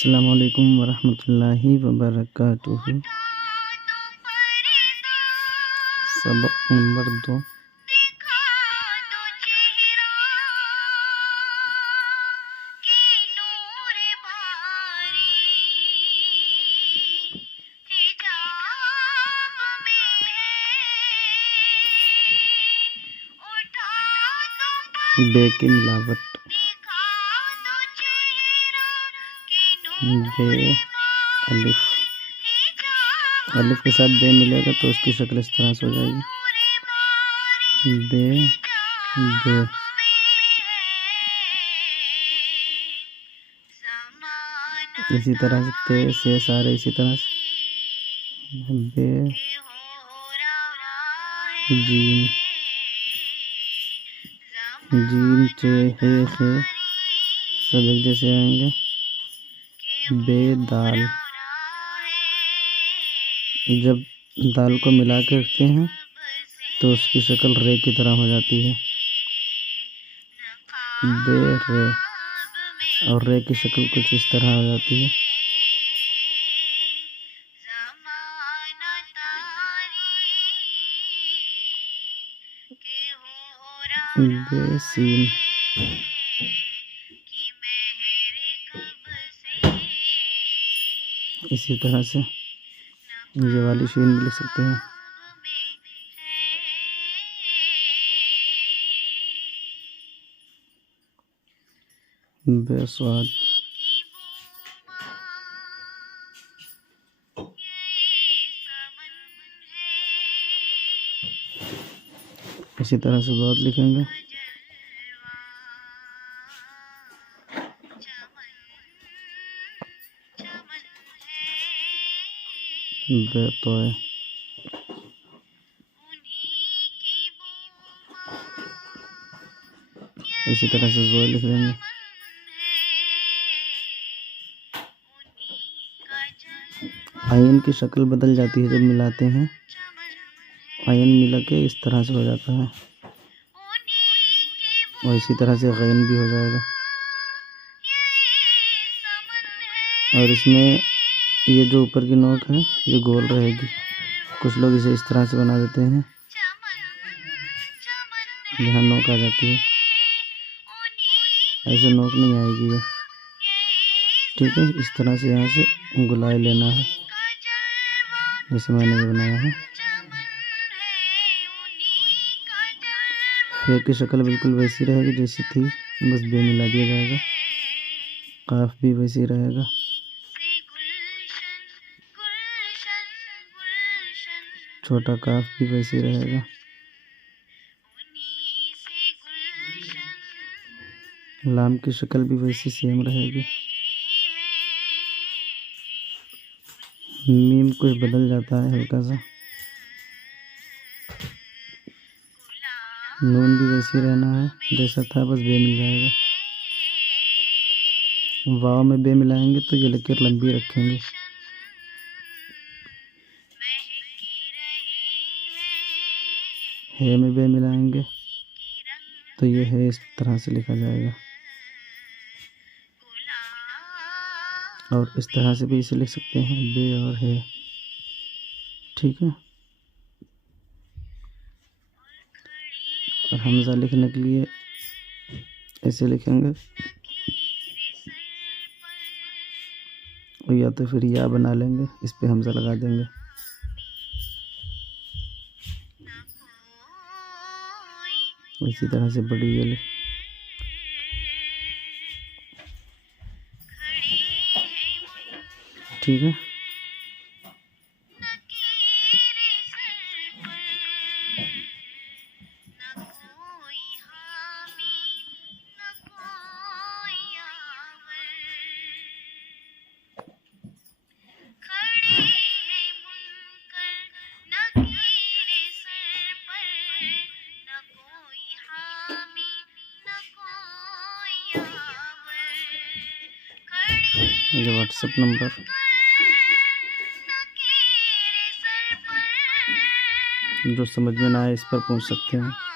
अस्सलामुअलैकुम वरहमतुल्लाहि वबरकातुहू। सबक नंबर 2। बे की मिलावट। बे अलिफ अलिफ के साथ बे मिलेगा तो उसकी शक्ल इस तरह से हो जाएगी, बे बे। इसी तरह से ते से सारे इसी तरह से बे जीम जीम चे हे सब एक जैसे आएंगे। बेदाल, जब दाल को मिला के रखते हैं तो उसकी शक्ल रे की तरह हो जाती है, बे रे, और रे की शक्ल कुछ इस तरह हो जाती है, बे सीन। इसी तरह से ये वाली शीन भी लिख सकते हैं, बेस्वाद। इसी तरह से बहुत लिखेंगे, बेतोए। इसी तरह से जोए लिख देंगे, आयन की शक्ल बदल जाती है जब मिलाते हैं, आयन मिला के इस तरह से हो जाता है, और इसी तरह से गैन भी हो जाएगा। और इसमें ये जो ऊपर की नोक है ये गोल रहेगी, कुछ लोग इसे इस तरह से बना देते हैं, यहाँ नोक आ जाती है, ऐसे नोक नहीं आएगी ये, ठीक है। इस तरह से यहाँ से गुलाई लेना है जैसे मैंने ये बनाया है। फे की शक्ल बिल्कुल वैसी रहेगी जैसी थी, बस बे मिला दिया जाएगा। काफ भी वैसी रहेगा, छोटा काफ भी वैसी रहेगा, लाम की शक्ल भी वैसी सेम रहेगी। मीम कुछ बदल जाता है हल्का सा, नून भी वैसी रहना है जैसा था, बस बे मिल जाएगा। वाव में बे मिलाएंगे तो ये लकीर लंबी रखेंगे, हे में बे मिलाएंगे तो ये है इस तरह से लिखा जाएगा, और इस तरह से भी इसे लिख सकते हैं, बे और है, ठीक है। और हमज़ा लिखने के लिए ऐसे लिखेंगे, और या तो फिर या बना लेंगे, इस पे हमज़ा लगा देंगे, इसी तरह से बड़ी ये ठीक है। ये व्हाट्सएप नंबर जो समझ में ना आए इस पर पूछ सकते हैं।